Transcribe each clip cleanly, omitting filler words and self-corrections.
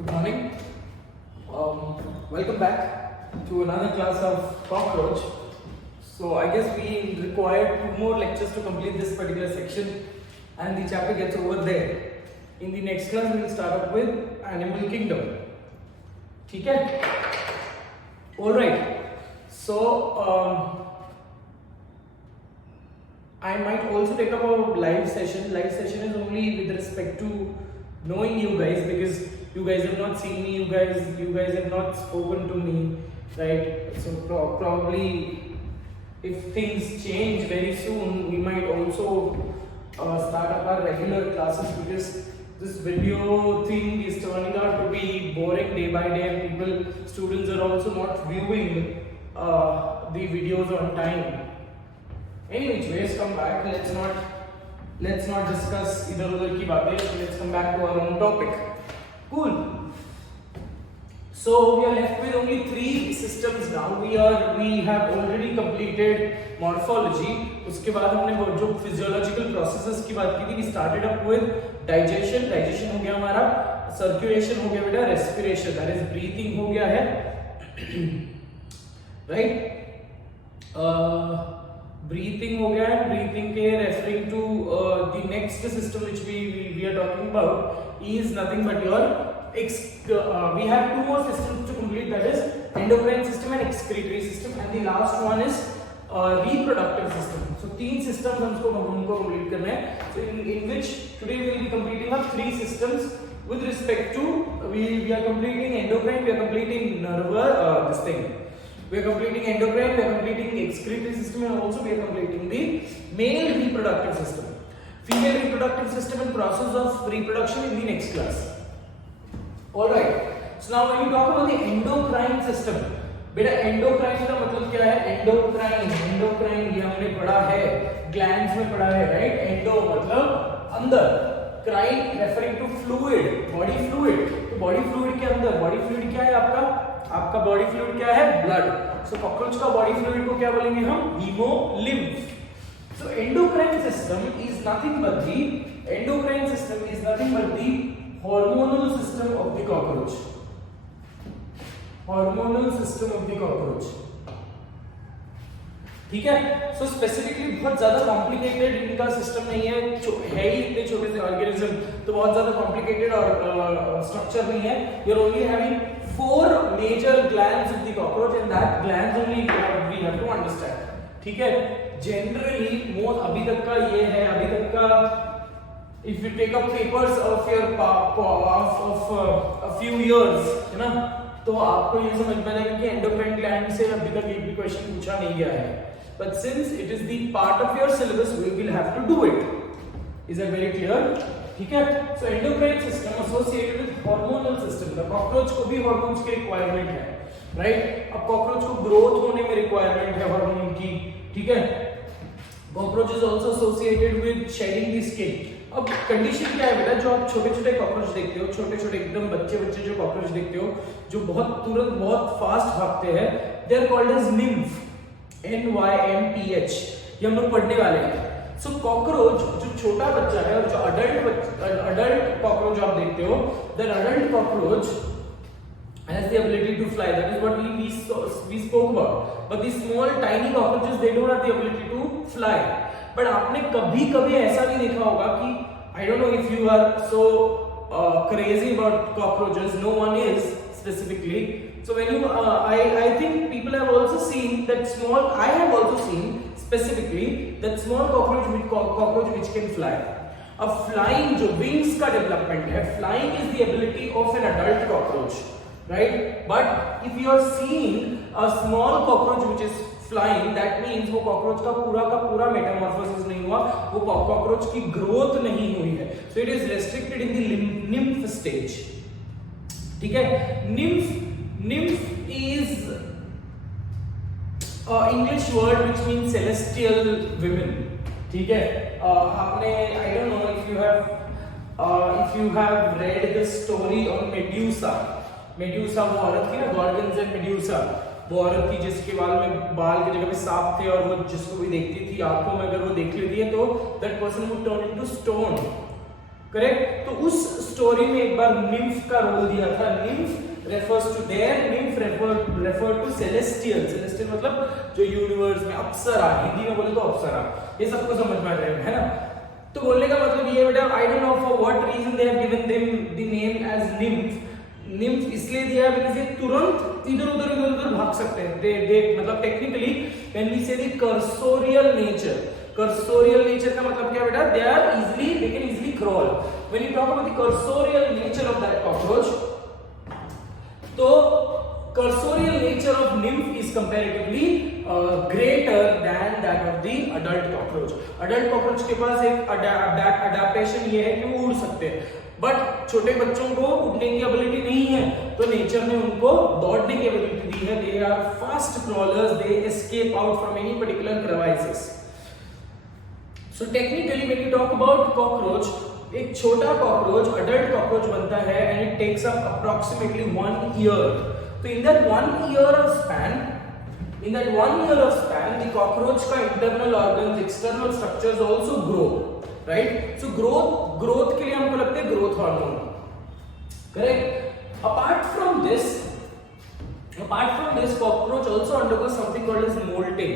Good morning. Welcome back to another class of cockroach. So I guess we require 2 more lectures to complete this particular section, and the chapter gets over there. In the next class, we will start up with Animal Kingdom. Okay? All right. So I might also take up a live session. Live session is only with respect to knowing you guys, because you guys have not seen me, you guys have not spoken to me, right? So probably if things change very soon, we might also start up our regular classes, because this video thing is turning out to be boring day by day, and students are also not viewing the videos on time. Anyways, come back. Let's not discuss इधर उधर की बातें. Let's come back to our own topic. Cool. So we are left with only 3 systems now. We have already completed morphology. उसके बाद हमने वो जो physiological processes की बात की थी. We started up with digestion. Digestion हो गया हमारा. Circulation हो गया बेटा. Respiration, that is breathing हो गया है. Right? Breathing हो गया है. Breathing के referring to the next system which we are talking about is nothing but your we have 2 more systems to complete, that is endocrine system and excretory system, and the last one is reproductive system. So 3 systems हमको complete करना है. So in which today we will be completing up 3 systems with respect to we are completing endocrine, we are completing this thing. We are completing endocrine, we are completing excretory system, and also we are completing the male reproductive system. Female reproductive system and process of reproduction in the next class. Alright. So now when you talk about the endocrine system, बेटा endocrine का मतलब क्या है? Endocrine ये हमने पढ़ा है, glands में पढ़ा है, right? Endo मतलब अंदर, crine referring to fluid, body fluid. तो body fluid के अंदर, body fluid क्या है आपका body fluid क्या है? Blood. So cockroach का body fluid को क्या बोलेंगे हम? Hemolymph. So endocrine system is nothing but the hormonal system of the cockroach. ठीक है? So specifically बहुत ज़्यादा complicated इनका system नहीं है. है ही इतने छोटे से organism, तो बहुत ज़्यादा complicated और structure नहीं है. You're only having 4 major glands of the cockroach, and that glands only we have to understand. ठीक है? Generally अभी तक का if you take up papers of your of a few years, है ना, तो आपको ये समझ में आएगा कि endocrine gland से अभी तक एक भी question पूछा नहीं गया है. But since it is the part of your syllabus, we will have to do it. Is that very clear? ठीक है? So endocrine system associated with hormonal system. The cockroach को भी hormones की requirement है, right? अब cockroach को growth होने में requirement है hormone की, ठीक है? Cockroach is also associated with shedding the skin. अब कंडीशन क्या है बेटा? जो आप छोटे कॉकरोच देखते हो, छोटे एकदम बच्चे जो कॉकरोच देखते हो, जो बहुत फास्ट भागते हैं, they are called as nymph. NYMPH, ये हम लोग पढ़ने वाले हैं. सो कॉकरोच जो छोटा बच्चा है और जो अडल्ट कॉकरोच आप देखते हो, that adult cockroach has the ability to fly. That is what we spoke about. But these small tiny cockroaches, they don't have the ability to fly. But आपने कभी ऐसा नहीं देखा होगा कि I don't know if you are so crazy about cockroaches. No one is specifically. So when you I think people have also seen that small. I have also seen specifically that small cockroach which can fly. अब flying जो wings का development है, flying is the ability of an adult cockroach. Right? But if you are seeing a small cockroach which is flying, that means वो cockroach का पूरा metamorphosis नहीं हुआ, वो cockroach की growth नहीं हुई है. So it is restricted in the nymph stage. ठीक है? Nymph is English word which means celestial women. ठीक है? आपने I don't know if you have read the story on Medusa. वो औरत थी ना, गॉर्गन्स एंड मेडुसा. वो औरत थी जिसके बाल की जगह पे सांप थे, और वो जिसको भी देखती थी आंखों में अगर वो देख लेती है तो that person would turn into stone. Correct. तो उस स्टोरी में एक बार निम्फ का रोल दिया था। Nymph refers to there, nymph refer to celestial. Celestial मतलब जो यूनिवर्स में अप्सरा, हिंदी में बोले तो अप्सरा, ये सबको समझ में आ जाएगा, है ना। तो बोलने का मतलब ये बेटा, I don't know for what reason they have given them the name as nymph. Nymph इसलिए दिया है बिकॉज़ ये तुरंत इधर-उधर भाग सकते हैं। दे मतलब technically when we say the cursorial nature, cursorial nature का मतलब क्या बेटा, they can easily crawl. When you talk about the cursorial nature of that cockroach, तो cursorial nature of nymph is comparatively greater than that of the adult cockroach. Adult cockroach के पास एक अडैप्टेशन ये है कि वो उड़ सकते हैं, बट छोटे बच्चों को उड़ने की एबिलिटी नहीं है, तो नेचर ने उनको दौड़ने की एबिलिटी दी है। They are fast crawlers, they escape out from any particular crevices. So technically when you talk about cockroach, एक छोटा कॉकरोच, अडल्ट कॉकरोच बनता है and it takes up approximately 1 year. तो in that 1 year of span, the cockroach का internal organs, external structures also grow, right. So growth के लिए हमको लगता है growth hormone, correct. Apart from this cockroach also undergoes something called as moulting.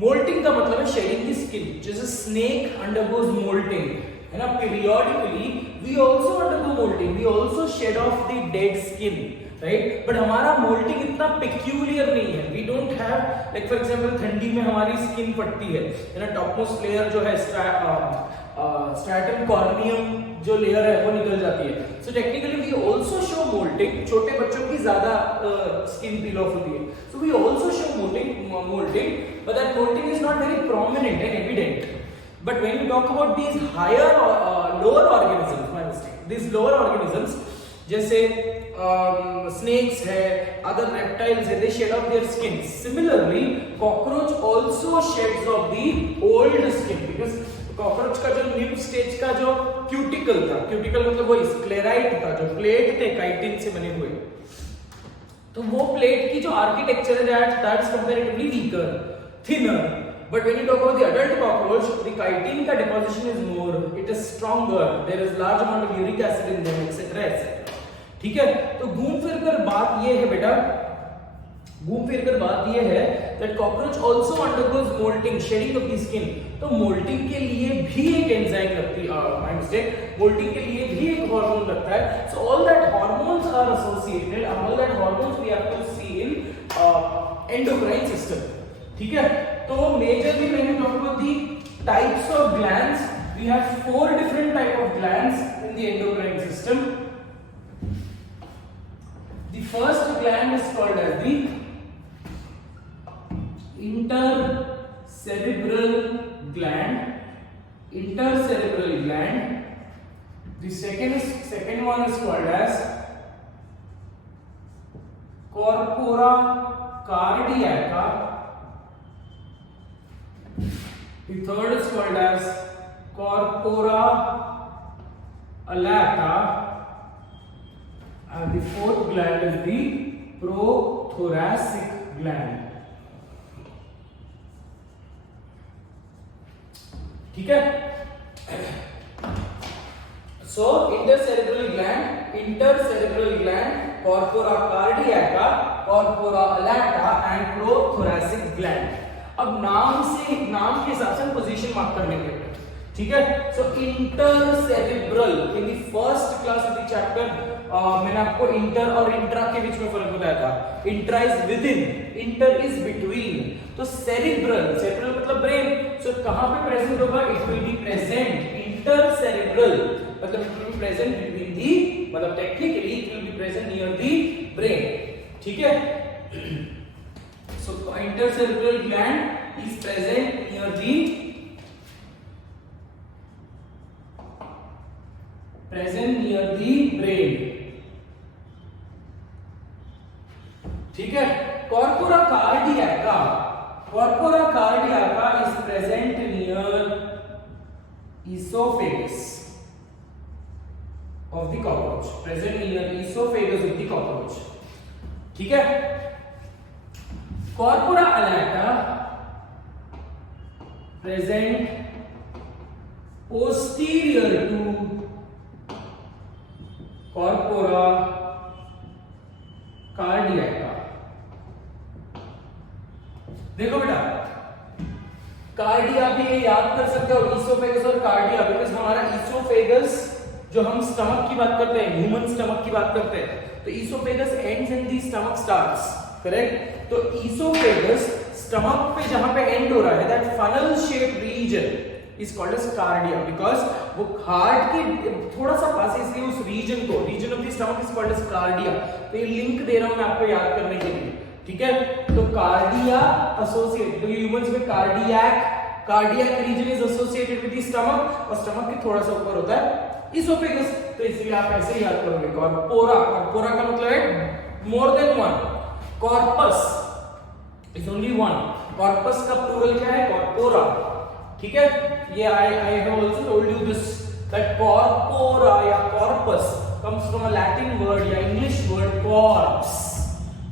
Moulting का मतलब है शेडिंग द स्किन, जैसे स्नेक अंडरगोस मोल्टिंग, है ना। Periodically we also undergo moulting, we also shed off the dead skin, right. But हमारा moulting इतना peculiar नहीं है। We don't have, like for example ठंडी में हमारी स्किन फटती है ना, टॉपमोस्ट लेयर जो है स्ट्रैटम कॉर्नियम जो लेयर है वो निकल जाती है। So technically we also show moulting. छोटे बच्चों की ज्यादा स्किन पील ऑफ होती है, so we also show moulting, but that moulting is not very prominent and evident. But when you talk about these higher lower organisms, my mistake, these lower organisms जैसे snakes है, other reptiles है, they shed off their skin. Similarly, cockroach also sheds off the old skin because cockroach का जो nymph stage का जो cuticle था, cuticle मतलब वो sclerite था, जो plate थे chitin से बने हुए, तो वो plate की जो architecture है that's comparatively weaker, thinner. But when you talk about the adult cockroach, the chitin का deposition is more, it is stronger, there is large amount of uric acid in them, etc. etc. ठीक है। तो घूम फिर कर बात ये है बेटा, that cockroach also undergoes molting, shedding of the skin. तो मोल्टिंग के लिए भी एक एंजाइम लगती है, माय मिस्टेक, मोल्टिंग के लिए भी एक हार्मोन लगता है। So all that hormones are associated, all that hormones we have to see in endocrine system, ठीक है। तो majorly when you talk about the types of glands, we have 4 different type of glands in the endocrine system. The first gland is called as the intercerebral gland. The second one is called as corpora cardiaca. The third is called as corpora alata. And the fourth gland is the prothoracic gland. ठीक है। So intercerebral gland, corpora cardiaca, corpora alata and prothoracic gland. अब नाम के हिसाब से position mark कर लेंगे, ठीक है। So intercerebral in the first class of the chapter मैंने आपको इंटर और इंट्रा के बीच में फर्क बताया था। Intra is within, inter is between. तो सेरिब्रल मतलब ब्रेन, सो कहां पे प्रेजेंट होगा, it will be present intercerebral, मतलब it will be present between the, मतलब technically it will be present near the brain, ठीक है। So intercerebral gland is present near the brain, ठीक है। corpora cardiaca is present near esophagus of the cockroach, ठीक है। corpora alata present posterior to corpora cardiaca. देखो बेटा, कार्डिया भी ये याद कर सकते हो, ईसोफेगस और कार्डिया, बिकॉज हमारा ईसोफेगस जो हम स्टमक की बात करते हैं, ह्यूमन स्टमक की बात करते हैं, तो oesophagus ends in the stomach starts, correct. तो ईसोफेगस स्टमक पे जहां पे एंड हो रहा है, that funnel shape region is called as cardia, because वो हार्ट के थोड़ा सा पास है, इसलिए उस रीजन को, region of the stomach is called as cardia. तो ये लिंक दे रहा हूं मैं आपको याद करने के लिए, ठीक है। तो कार्डिया एसोसिएट, तो ह्यूमंस में cardiac region is associated with the stomach, और स्टमक के थोड़ा सा ऊपर होता है ईसोफेगस, तो इसलिए आप ऐसे ही याद करोगे कॉर्पोरा। कॉर्पोरा का मतलब है more than one, corpus is only one, corpus का प्लूरल क्या है, कॉर्पोरा, ठीक है। ये I have also told you this that corpora या corpus comes from a Latin word या इंग्लिश वर्ड कॉर्प्स,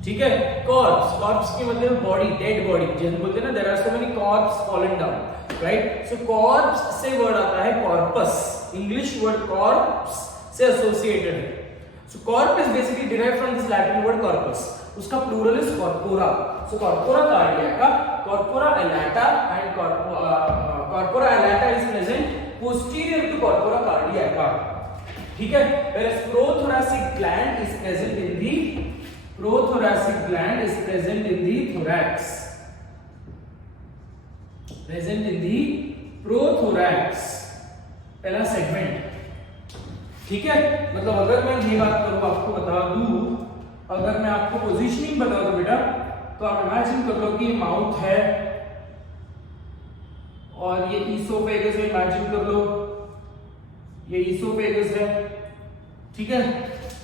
ठीक है। कॉर्प्स की मतलब बॉडी, डेड बॉडी, जैसे बोलते हैं ना, there are so many corpse fallen down, right. So corpse से वर्ड आता है कॉर्पस, इंग्लिश वर्ड कॉर्प्स से एसोसिएटेड है। So corp is basically derived from this Latin word corpus, उसका plural is corpora. So corpora cardiaca, corpora allata and corpora allata is present posterior to corpora cardiaca, ठीक है। whereas prothoracic gland is present in the prothoracic gland is present in the thorax, present in the prothorax, पहला सेगमेंट, ठीक है। मतलब अगर मैं ये बात करूं, आपको बता दूं, अगर मैं आपको पोजीशनिंग बता दूं बेटा, तो आप इमेजिन कर लो कि ये माउथ है और ये ईसोफेगस है, इमेजिन कर लो ये ईसोफेगस है, ठीक है।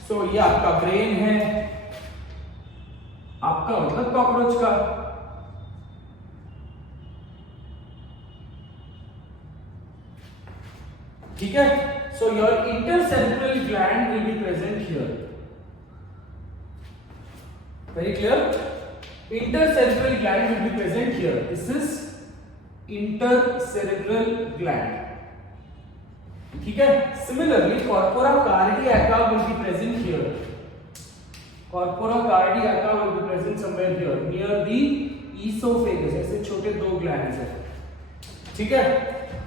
सो ये आपका ब्रेन है, आपका मतलब कॉकरोच का, ठीक है। So your intercerebral gland will be present here, very clear. Intercerebral gland will be present here, this is intercerebral gland, ठीक है। Similarly corpora cardiaca will be present here, corpora cardiaca will be present somewhere here near the oesophagus, ऐसे छोटे दो ग्लैंड्स हैं, ठीक है।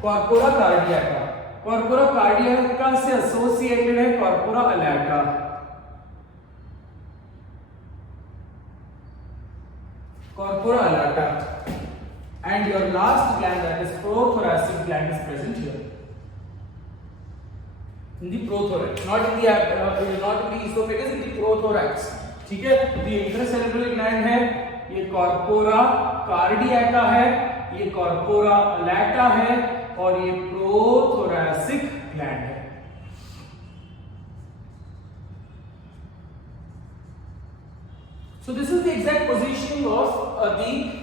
Corpora cardiaca, corpora कार्डियाका से एसोसिएटेड है corpora allata, corpora allata, and your last gland, that is prothoracic gland, is present here in the prothorax, not in the esophagus, in the prothorax, ठीक है। तो ये इंटरसेरेब्रल ग्लैंड है, ये कॉर्पोरा कार्डियाका है, ये कॉर्पोरा एलाटा है, और ये प्रोथोरैसिक ग्लैंड है। So this is the exact positioning of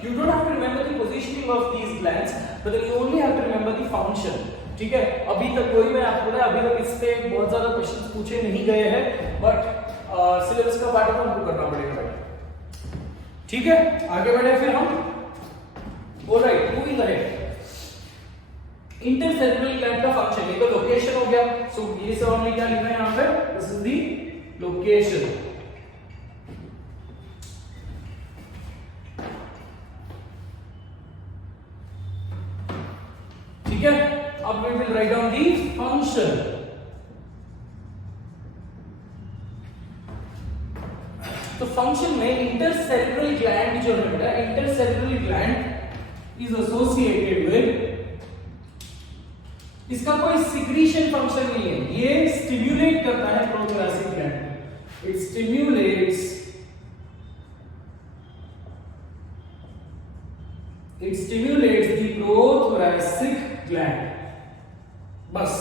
you don't have to remember the positioning of these glands, but then you only have to remember the function, ठीक है। अभी तक कोई, मैं आपको बताया, अभी तक इस पे बहुत ज्यादा क्वेश्चंस पूछे नहीं गए हैं, बट सिलेबस का पार्ट है तो हमको करना पड़ेगा भाई, ठीक है। आगे बढ़े फिर हम, ऑलराइट, मूविंग अहेड। इंटरसेरेब्रल ग्लैंड का फंक्शन, ये तो लोकेशन हो गया। सो ये सब हमने क्या लिखा है यहाँ पे, दिस इज द लोकेशन, ठीक है। अब we will write down the function, तो फंक्शन में इंटरसेरेब्रल ग्लैंड जो है बेटा, इंटरसेरेब्रल ग्लैंड इज एसोसिएटेड विद, इसका कोई सिक्रीशन फंक्शन नहीं है, ये स्टिम्युलेट करता है prothoracic gland, it stimulates the prothoracic gland, बस,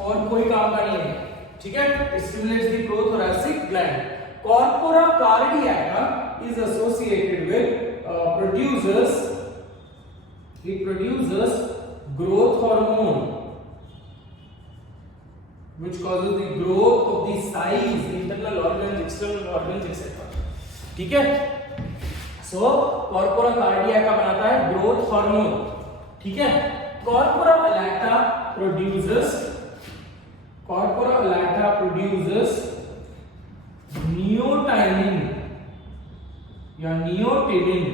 और कोई काम का नहीं है, ठीक है। It stimulates the prothoracic gland. Corpora cardiaca is associated with produces growth hormone which causes the growth of the size, internal organs, external organs, etc. ठीक है। सो कॉर्पोरा कार्डियाका बनाता है ग्रोथ हार्मोन, ठीक है। कॉर्पोरा एलाटा produces neotenin या नियोटेनिन,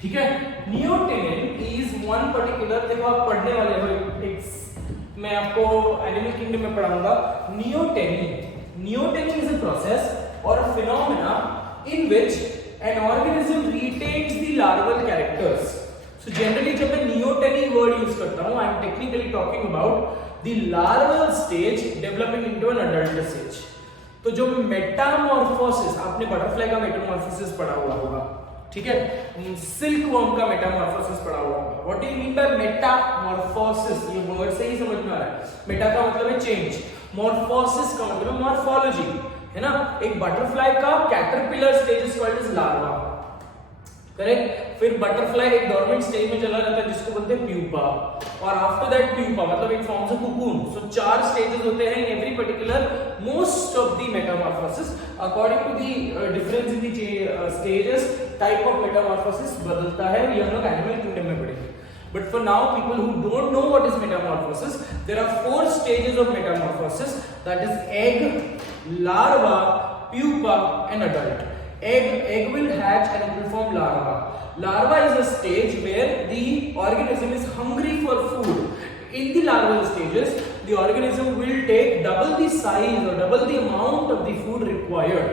ठीक है। नियोटेनिन इज वन पर्टिकुलर, देखो आप पढ़ने वाले हो, मैं आपको एनिमल किंगडम में पढ़ाऊंगा। नियोटेनिन इज अ प्रोसेस और अ फिनोमेना इन विच an organism retains the larval characters. So generally जब मैं नियोटेनिन वर्ड यूज करता हूं, I am technically talking about the larval stage developing into an adult stage. तो जो मेटामॉर्फोसिस, आपने बटरफ्लाई का मेटामॉर्फोसिस पढ़ा हुआ होगा, ठीक है, सिल्क वर्म का मेटामॉर्फोसिस पढ़ा हुआ होगा। What do you mean by Metamorphosis? ये वर्ड से ही समझ में आ रहा है। मेटा का मतलब है चेंज, मॉर्फोसिस का मतलब है मॉर्फोलॉजी, है ना। एक बटरफ्लाई का caterpillar stage is called as larva, correct. फिर बटरफ्लाई एक डॉर्मेंट स्टेज में चला जाता है जिसको बोलते हैं प्यूपा, और आफ्टर दैट प्यूपा मतलब it forms a cocoon. So 4 stages होते हैं in every particular most of the metamorphosis. According to the difference in the stages, type of metamorphosis बदलता है, ये हम लोग एनिमल किंगडम में पढ़ेंगे। But for now, people who don't know what is metamorphosis, there are 4 stages of metamorphosis, that is egg, larva, pupa and adult. Egg will hatch and it will form larva. Larva is a stage where the organism is hungry for food. In the larval stages, the organism will take double the size or double the amount of the food required.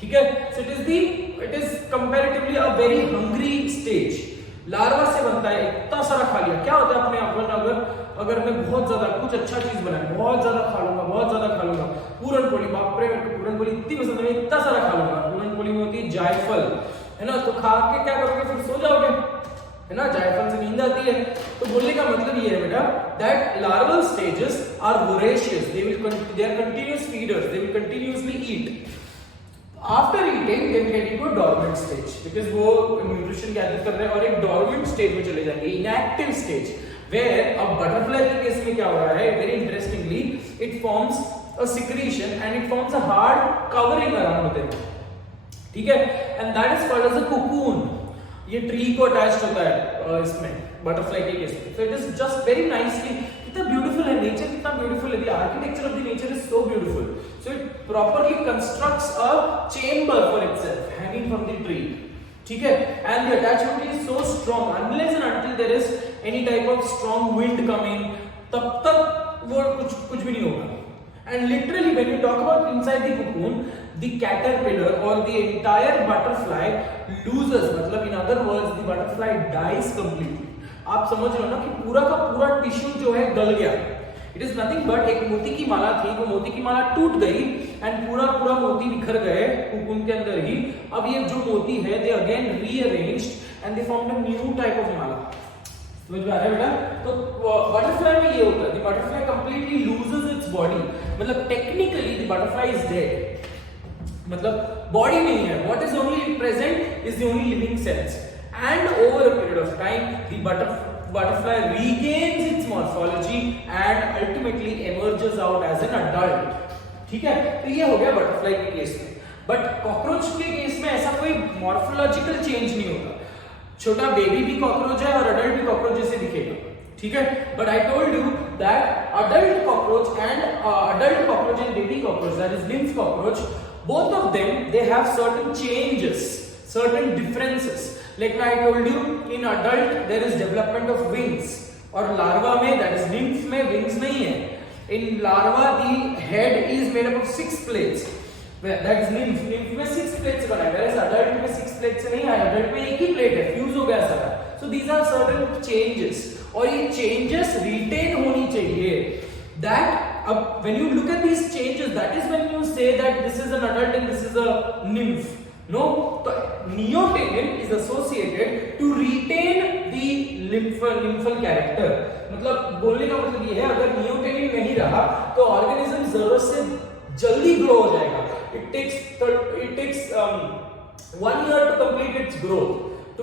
ठीक है? So it is comparatively a very hungry stage. Larva से बनता है, इतना सारा खा लिया, क्या होता है अपने आप में, अगर मैं बहुत ज्यादा कुछ अच्छा चीज बनाया, बहुत ज्यादा खा लूंगा, बहुत ज्यादा खा लूंगा। पूरन पोली, बाप रे, मेरे को पूरन पोली इतनी पसंद है, इतना सारा खा लूंगा। पूरन पोली में होती है जायफल, है ना। तो खा के क्या करोगे, फिर सो जाओगे, है ना, जायफल से नींद आती है। तो बोलने का मतलब ये है बेटा, that larval stages are voracious, they are continuous feeders, they will continuously eat. After eating, they get into a dormant stage because वो न्यूट्रिशन गैदर कर रहे हैं और एक dormant stage में चले जाएंगे, inactive stage, where अब butterfly के केस में क्या हो रहा है, very interestingly, it forms a secretion and it forms a hard covering around them, ठीक है, and that is called as a cocoon. ये ट्री को अटैच्ड होता है इसमें बटरफ्लाई के केस में। So it is just very nicely, कितना ब्यूटीफुल है नेचर, कितना ब्यूटीफुल है, the architecture of the nature is so beautiful. So it properly constructs a chamber for itself hanging from the tree, ठीक है, and the attachment is so strong unless and until there is any type of strong wind coming, तब तक वो कुछ भी नहीं होगा। And literally when you talk about inside the cocoon, the caterpillar or the entire butterfly loses, मतलब in other words the butterfly dies completely. आप समझ रहे हो ना कि पूरा का पूरा टिश्यू जो है गल गया। इट इज नथिंग बट एक मोती की माला थी, वो मोती की माला टूट गई एंड पूरा मोती बिखर गए कोकून के अंदर ही। अब ये जो मोती है they again rearranged and they formed a new type of mala. समझ में आ रहा है बेटा? तो बटरफ्लाई में ये होता है, the butterfly completely loses its body, मतलब technically the butterfly is dead, मतलब बॉडी नहीं है, what is only present is the only living cells. And over a period of time, the butterfly regains its morphology and ultimately emerges out as an adult. ठीक है, तो ये हो गया बटरफ्लाई के केस में। बट कॉकरोच के केस में ऐसा कोई मॉर्फोलॉजिकल चेंज नहीं होता। छोटा बेबी भी कॉकरोच है और अडल्ट भी कॉकरोच जैसे दिखेगा, ठीक है। But I told you that adult cockroach and baby cockroach, that is nymph cockroach, both of them they have certain changes, certain differences. Like I told you, in adult there is development of wings, और larva में, that is nymph में wings नहीं है। In larva the head is made up of 6 plates, that is nymph में 6 plates बना है, whereas adult में 6 plates नहीं है, adult में एक ही plate है, fuse हो गया सारा। So these are certain changes, और ये changes retain होनी चाहिए। That when you look at these changes, that is when you say that this is an adult and this is a nymph. No, so neotenin is associated to retain the nymphal character. मतलब बोलने का मतलब ये है, अगर neotenin नहीं रहा तो ऑर्गेनिज्म जरूरत से जल्दी ग्रो हो जाएगा। It takes 1 year to complete its growth, to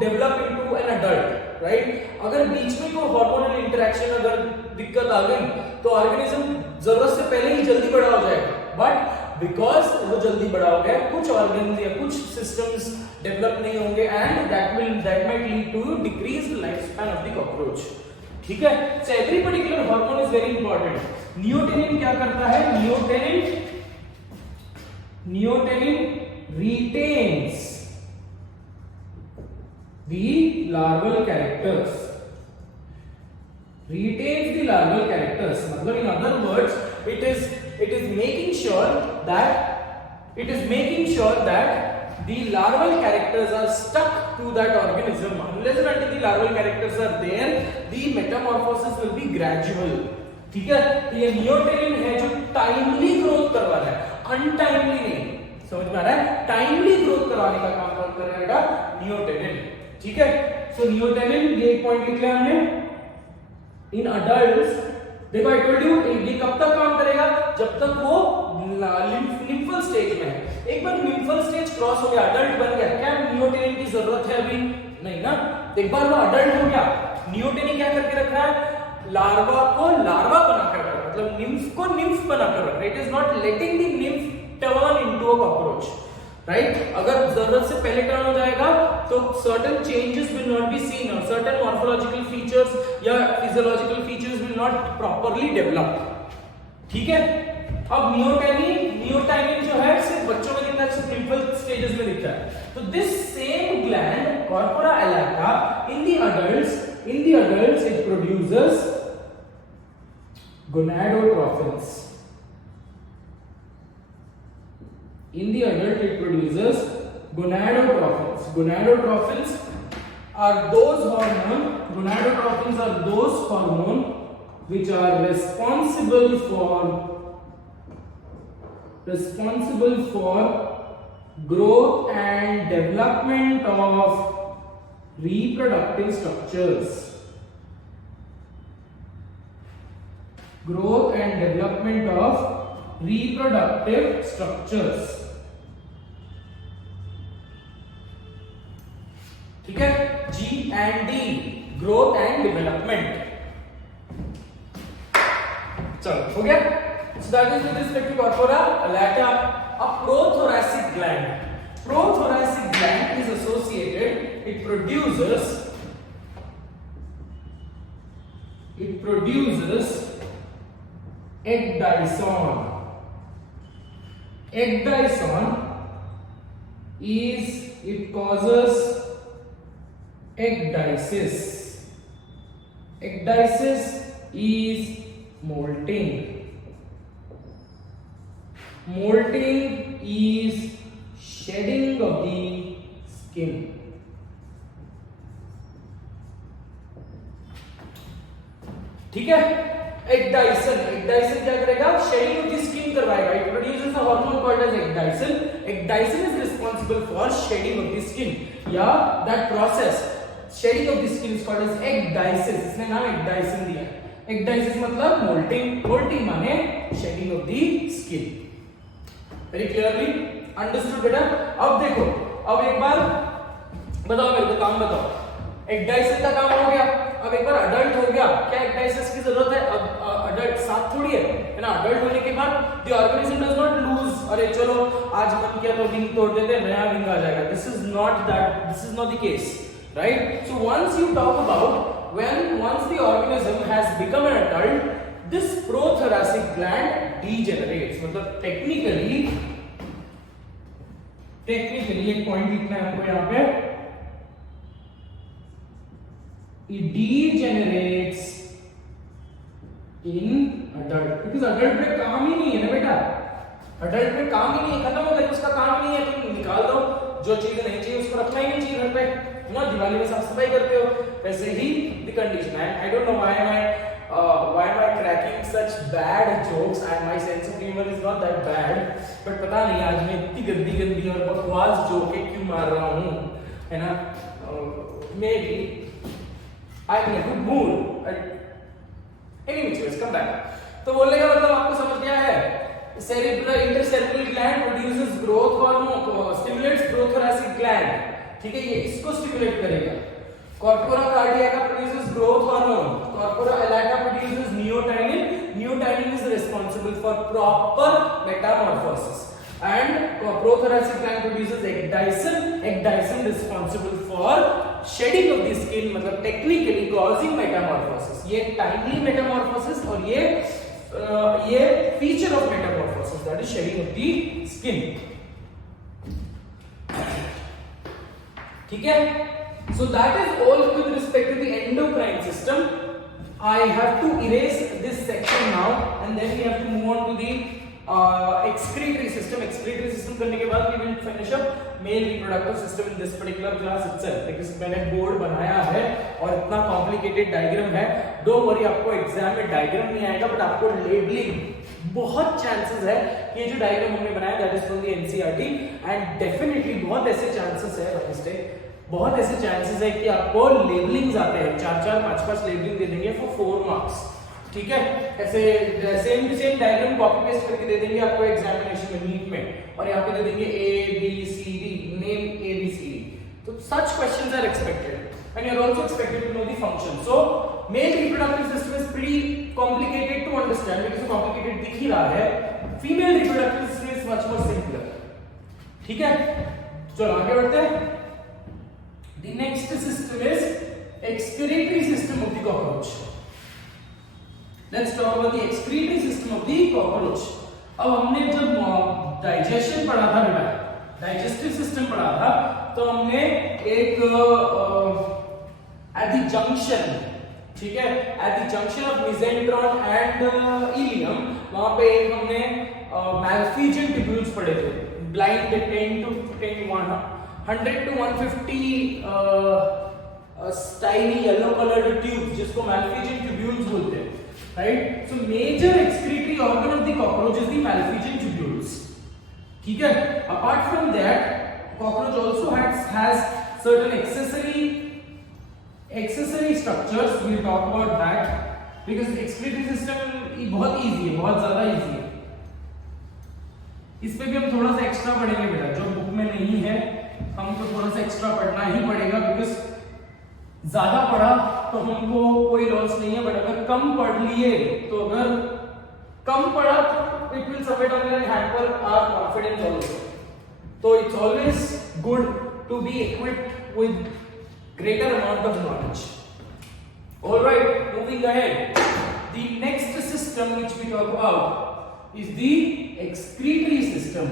develop into an adult, right? अगर बीच में कोई हार्मोनल इंटरेक्शन अगर दिक्कत आ गई तो ऑर्गेनिज्म जरूरत से पहले ही जल्दी बड़ा हो जाएगा। बट बिकॉज वो जल्दी बड़ा हो गया, कुछ ऑर्गन्स या कुछ सिस्टम्स डेवलप नहीं होंगे and that might lead to decrease life span of the cockroach. ठीक है, so every particular hormone is very important. Neotenin क्या करता है? Neotenin retains the larval characters. Retains the larval characters. मतलब in other words, it is making sure that the larval characters are stuck to that organism. Unless and until the larval characters are there, the metamorphosis will be gradual. ठीक है, तो ये नियोटेनिन है जो timely growth करवा रहा है, अनटाइमली नहीं. समझ में आ रहा है? टाइमली ग्रोथ करवाने का काम कौन कर रहा है? नियोटेनिन. ठीक है, सो नियोटेनिन ये एक पॉइंट लिख लिया हमने. इन अडल्ट्स देखो, आई टोल्ड यू ये कब तक काम करेगा? जब तक वो निम्फल स्टेज में है. एक बार निम्फल स्टेज क्रॉस हो गया, अडल्ट बन गया, क्या नियोटेनिन की जरूरत है अभी? नहीं ना. एक बार वो अडल्ट हो गया, नियोटेनिन क्या करके रख रहा है? लार्वा को लार्वा बनाकर रख रहा है, मतलब निम्फ को निम्फ बनाकर रख रहा है. It is not letting the nymph turn into a cockroach, right? अगर जरूरत से पहले टर्न हो जाएगा तो certain changes will not be seen, और सर्टेन मॉर्फोलॉजिकल फीचर्स या physiological features will not properly develop. ठीक है, अब नियोटाइनिन जो है सिर्फ बच्चों में दिखता है, सिर्फ निम्फल स्टेजेस में दिखता है. तो this same gland corpora allata in the adults it produces gonadotrophins. In the adult it produces gonadotrophins. Gonadotrophins are those hormones which are responsible for growth and development of reproductive structures. ठीक है, G and D, growth and development. चलो हो गया. So that is with respect to corpora lata. A prothoracic gland. Prothoracic gland is associated. It produces ecdysone. Ecdysone causes ecdysis. Ecdysis is molting. Molting is shedding of the skin. ठीक है, ecdyson क्या करेगा? shedding of the skin करवाएगा. It produces a hormone called as ecdyson. Ecdyson is responsible for shedding of the skin. Yeah, that process shedding of the skin is called as ecdysis. इसने नाम ecdyson दिया. ecdysis मतलब molting माने shedding of the skin. Very clearly understood बेटा? अब देखो, अब एक बार बताओ मेरे को, काम बताओ. ecdyson का काम हो गया, अब एक बार अडल्ट हो गया, क्या ecdysis की जरूरत है? अब अडल्ट साथ थोड़ी है ना. अडल्ट होने के बाद the organism does not lose, अरे चलो आज मन किया तो विंग तोड़ देते, नया विंग आ जाएगा. This is not the case, right? So once you talk about once the organism has become an adult, this prothoracic gland degenerates. मतलब टेक्निकली एक पॉइंट लिखना है हमको यहाँ पे. It degenerates in adult, because adult में काम ही नहीं है ना बेटा. adult में काम ही नहीं है, खत्म हो गया, उसका काम ही नहीं है, तुम निकाल दो. जो चीज नहीं चाहिए उसको रखना ही नहीं चाहिए घर पे, ना. दिवाली में साफ सफाई करते हो, वैसे ही द कंडीशन है. आई don't no why am I cracking such bad jokes and my sense of humor is not that bad, but पता नहीं आज मैं इतनी गंदी और बकवास जोक क्यों मार रहा हूँ, है ना. maybe I'm in a good mood. Anyways, come back. तो बोलने का मतलब आपको समझ गया है? Intercerebral gland produces growth hormone, stimulates prothoracic gland. ठीक है, ये इसको स्टिमुलेट करेगा. Corpora cardiaca produces growth hormone. Corpora elata produces neotanin. Neotanin is responsible for proper metamorphosis. And prothoracic gland produces ecdyson. Ecdyson responsible for shedding of the skin, मतलब technically causing Metamorphosis. ये timely Metamorphosis और ये feature of Metamorphosis, that is shedding of the skin. ठीक है, so that is all with respect to the endocrine system. I have to erase this section now and then we have to move on to the excretory system. Excretory system करने के बाद we will finish up male reproductive system in this particular class itself, because मैंने बोर्ड बनाया है और इतना complicated diagram है, don't worry, आपको एग्जाम में डायग्राम नहीं आएगा, बट आपको लेबलिंग बहुत चांसेस है कि ये जो डायग्राम हमने बनाया that is from the NCERT, and definitely बहुत ऐसे चांसेस है बहुत ऐसे चांसेस है कि आपको लेबलिंग्स आते हैं, 4-4, 5-5 लेबलिंग दे देंगे फॉर 4 मार्क्स। ठीक है, ऐसे same to same diagram copy paste करके दे देंगे आपको एग्जामिनेशन में, नीट में, और यहाँ पे दे देंगे A B C D, name A B C D। तो such questions are expected and you are also expected to know the function. So male reproductive system is pretty complicated to understand, because complicated दिख ही रहा है। Female reproductive system is much more simpler. ठीक है, चलो आगे बढ़ते हैं। The next system is excretory system of the cockroach. Let's talk about the excretory system of the cockroach. अब हमने जब डाइजेशन पढ़ा था बेटा, डाइजेस्टिव सिस्टम पढ़ा था, तो हमने एक at the junction, ठीक है, at the junction of mesenteron and ileum, वहां पे एक हमने malphizian tubules पढ़े थे, blind 100 to 150 tiny yellow colored tubes, जिसको malphizian tubules बोलते हैं, right? So major excretory organ of the cockroach is the malphizian tubules. ठीक है, apart from that, cockroach also has certain accessory structures. We'll talk about that because excretory system बहुत easy है, बहुत ज्यादा easy है। इस पे भी हम थोड़ा सा एक्स्ट्रा पढ़ेंगे बेटा, जो बुक में नहीं है हमको थोड़ा सा एक्स्ट्रा पढ़ना ही पड़ेगा, बिकॉज ज्यादा पढ़ा तो हमको कोई लॉस नहीं है, बट अगर कम पढ़ लिए तो अगर कम पढ़ा तो it will submit on your hamper our confidence also. तो it's always good to be equipped with greater amount of knowledge. Alright, moving ahead, the next system which we talk about is the excretory system.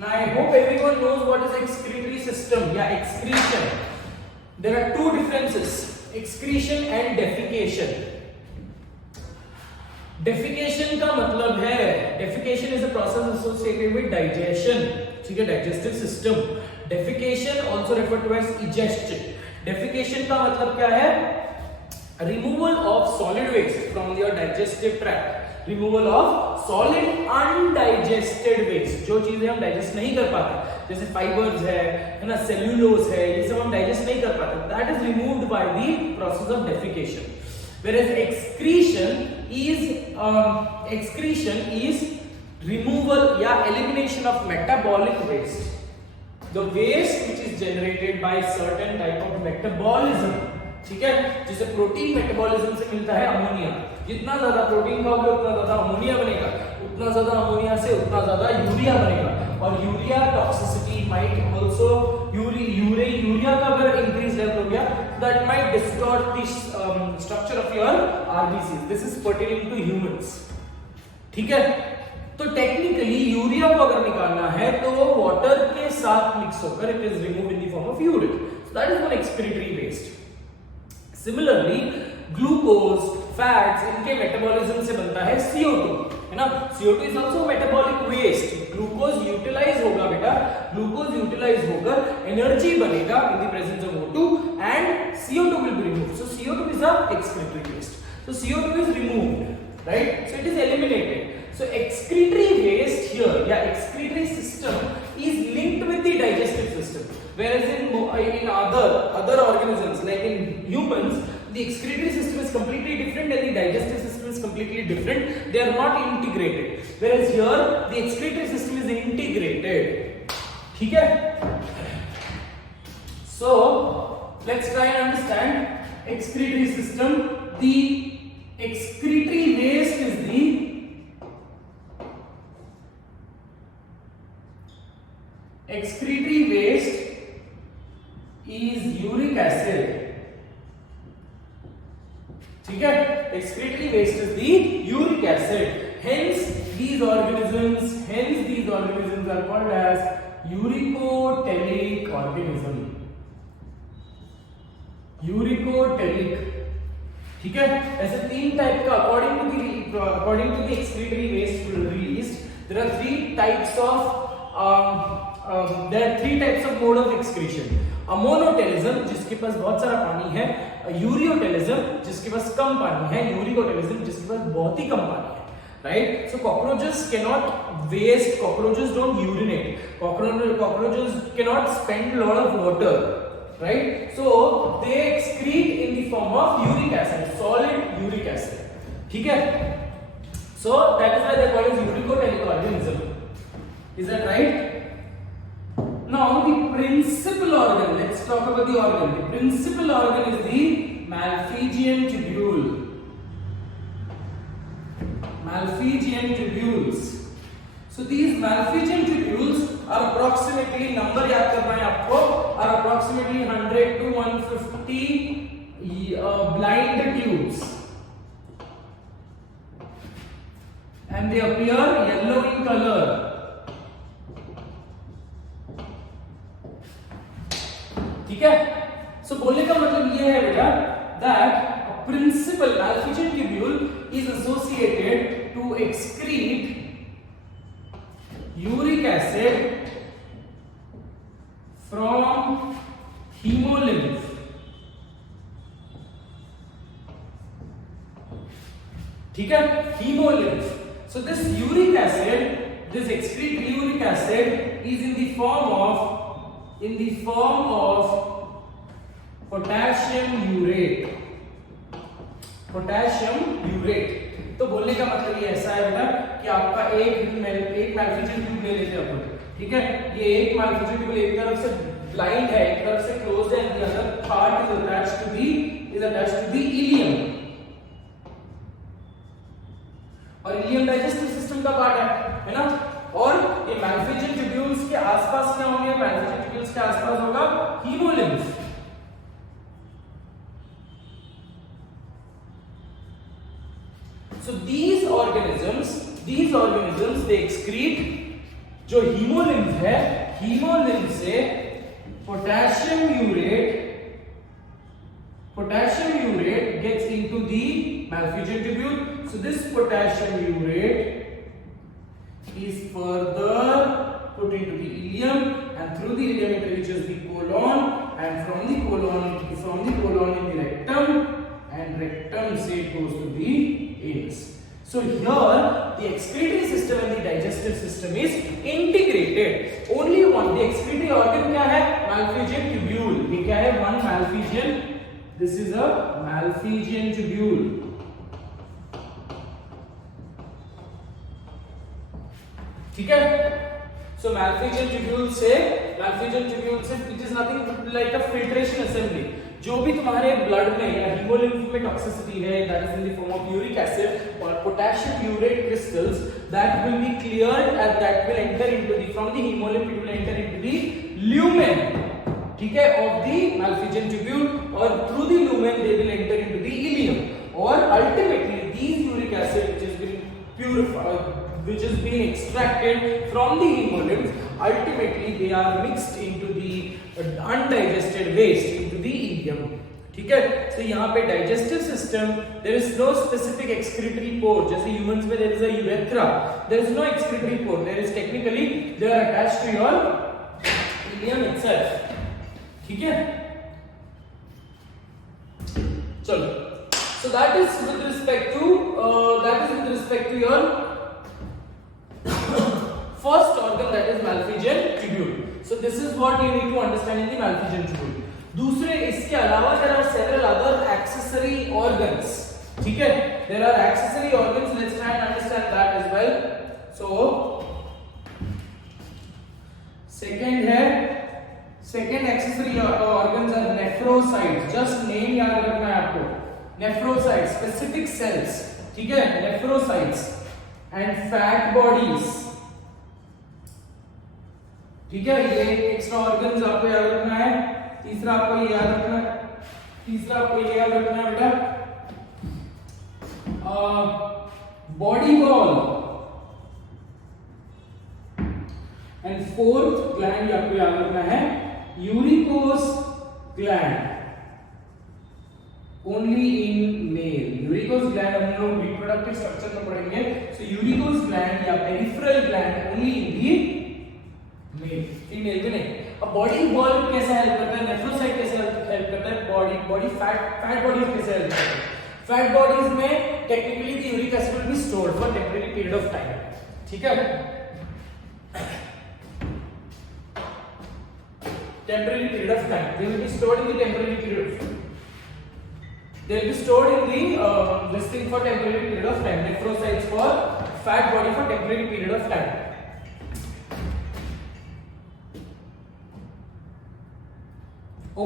Now I hope everyone knows what is excretory system, yeah, excretion. There are two differences, excretion and defecation. Defecation का मतलब है, defecation is a process associated with digestion, ठीक है, digestive system. Defecation also referred to as egestion. Defecation का मतलब क्या है? Removal of solid waste from your digestive tract. Removal of solid undigested waste, जो चीजें हम डाइजेस्ट नहीं कर पाते, जैसे फाइबर्स है ना, सेल्यूलोज है, ये सब हम डाइजेस्ट नहीं कर पाते, that is removed by the process of defecation. Whereas excretion is removal या elimination of metabolic waste, the waste which is generated by certain type of metabolism, ठीक है, जिसे प्रोटीन मेटाबॉलिज्म से मिलता है अमोनिया। जितना ज्यादा प्रोटीन खाओगे उतना ज्यादा अमोनिया बनेगा, उतना ज्यादा अमोनिया से उतना ज्यादा यूरिया बनेगा, और urea toxicity might also, urea का अगर इंक्रीज लेवल हो गया that might distort the structure of your RBC. This is pertaining to humans. ठीक है, तो टेक्निकली यूरिया को अगर निकालना है तो वो वाटर के साथ मिक्स होकर it is removed in the form of urine, so that is one excretory waste. Similarly glucose, fats, इनके मेटाबॉलिज्म से बनता है CO2, है ना। CO2 is also metabolic waste. Glucose utilise होगा बेटा, ग्लूकोज यूटिलाइज होकर एनर्जी बनेगा in the presence of O2 and CO2 will be removed, so CO2 is a excretory waste. So CO2 is removed, right? So it is eliminated. So excretory waste here, yeah, excretory system is linked with the digestive system. Whereas in other organisms like in humans, the excretory system is completely different and the digestive system is completely different. They are not integrated. Whereas here the excretory system is integrated. ठीक है? So let's try and understand excretory system. The excretory waste is the ठीक है, excretory waste is the uric acid. Hence these organisms are called as uricotelic organism. Uricotelic, ठीक है। ऐसे तीन type का according to the excretory waste released there are three types of mode of excretion. Ammonotelism जिसके पास बहुत सारा पानी है, यूरियोटेलिज्म जिसके पास कम पानी है, यूरिकोटेलिज्म जिसके पास बहुत ही कम पानी है, right? So cockroaches cannot waste, cockroaches don't urinate, cockroaches cannot spend a lot of water, right? So they excrete in the form of uric acid, solid uric acid, ठीक है। So that is why they call it uricotelic organism. Is that right? Now the principal organ, let's talk about the organ. The principal organ is the Malpighian tubule. Malpighian tubules. So these Malpighian tubules are approximately, number याद करना है आपको, are approximately 100 to 150 blind tubes, and they appear yellow in color. ठीक है। So बोलने का मतलब ये है बेटा that a principal Malpighian tubule is associated to excrete uric acid from hemolymph. ठीक है, hemolymph. So this uric acid, this excrete uric acid is in the form of potassium urate. तो बोलने का मतलब ये ऐसा है बेटा कि आपका एक Malpighian ट्यूब ले लेते हैं अपन, ठीक है। ये एक Malpighian ट्यूब एक तरफ से ब्लाइंड है, एक तरफ से क्लोज्ड है, and the other part is attached to the ileum. और इलियम डाइजेस्टिव सिस्टम का पार्ट है ना। और ये Malpighian ट्यूब्यूल्स के आसपास क्या होंगे? Malpighian ट्यूब्यूल्स के आसपास होगा haemolymph. So these organisms they excrete जो हीमोलिम्फ है, हीमोलिम्फ से potassium urate gets into the Malpighian tubule. So this potassium urate is further put into the ileum, and through the ileum it reaches the colon, and from the colon in the rectum, and rectum say it goes to the anus. So here the excretory system and the digestive system is integrated. Only one, the excretory organ क्या है? Malpighian tubule. ये क्या है? One Malpighian. This is a Malpighian tubule. ठीक है। So Malpighian tubule से it is nothing like a filtration assembly. जो भी तुम्हारे ब्लड में या हीमोलिम्फ में टॉक्सिसिटी है, that is in the form of uric acid or potassium urate crystals, that will be cleared and that will enter into the, from the hemolymph it will enter into the lumen, ठीक है, of the Malpighian tubule, or through the lumen they will enter into the ileum, or ultimately these uric acid which has been purified, which has been extracted from the hemolymph, ultimately they are mixed into the undigested waste into the ileum, ठीक है। तो यहाँ पे digestive system there is no specific excretory pore, जैसे humans में there is a urethra, there is no excretory pore, there is technically they are attached to your ileum itself, ठीक है। चलो, so that is with respect to your first organ, that is Malpighian tubule. So this is what you need to understand in the Malpighian tubule. दूसरे इसके अलावा there are several other accessory organs, ठीक है। There are accessory organs, let's try and understand that as well. So second accessory organs are nephrocytes. Just name याद रखना है आपको, nephrocytes, specific cells, ठीक है, nephrocytes and fat bodies, ठीक है। ये एक्स्ट्रा ऑर्गन्स आपको याद रखना है। तीसरा आपको ये याद रखना है बेटा body wall, and fourth gland आपको याद रखना है यूरिकोस gland, only in male. यूरिकोस gland हम लोग reproductive structure में पढ़ेंगे. So यूरिकोस gland या peripheral gland only in the male, female में नहीं. अब बॉडी वॉल कैसे हेल्प करता है, नेफ्रोसाइट कैसे हेल्प करता है, बॉडी फैट बॉडीज कैसे हेल्प करता है. फैट बॉडीज में technically the uric acid will be stored for temporary period of time. ठीक है, temporary period of time. They will be stored in the temporary period. They will be stored in the this thing for temporary period of time. Nephrocytes for fat body for temporary period of time.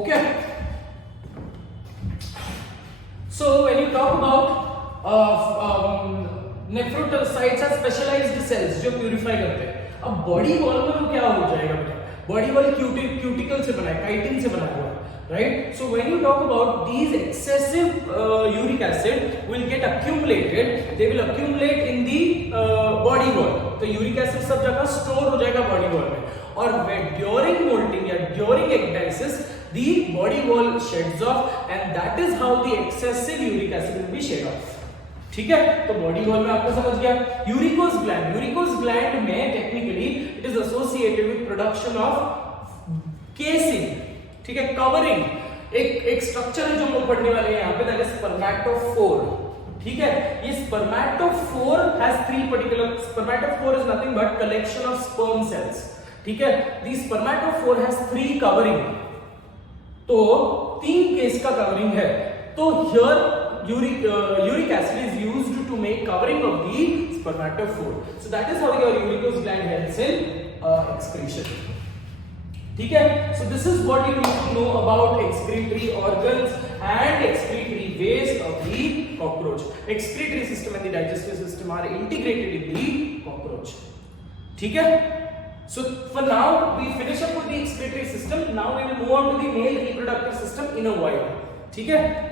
Okay. So when you talk about nephrocytes are specialized cells जो purify करते हैं. अब body wall में वो क्या हो जाएगा बेटा? बॉडी वॉल क्यूटिकल से बना है, काइटिन से बना हुआ है, right. So when you talk about these excessive uric acid will get accumulated, they will accumulate in the body wall. तो यूरिक एसिड सब जगह स्टोर हो जाएगा बॉडी वॉल में, और ड्यूरिंग मोल्टिंग या during ecdysis the body wall sheds off, and that is how the excessive uric acid will be shed off. ठीक है, तो बॉडी वॉल में आपको समझ गया. यूरिकोस ग्लैंड में technically it is associated with production of casing. ठीक है, कवरिंग. एक स्ट्रक्चर है जो हम लोग पढ़ने वाले हैं यहाँ पे, दैट इज स्पर्मेटोफोर. ठीक है, ये spermatophore has three particular. Spermatophore is nothing but collection of sperm cells. ठीक है, the spermatophore has three covering. तो 3 केस का कवरिंग है. तो here uric acid is used to make covering of the spermatophore. So that is how your uricose gland helps in excretion. ठीक है, so this is what you need to know about excretory organs and excretory ways of the cockroach. Excretory system and the digestive system are integrated in the cockroach. ठीक है, so for now we finish up with the excretory system. Now we will move on to the male reproductive system in a while. ठीक है.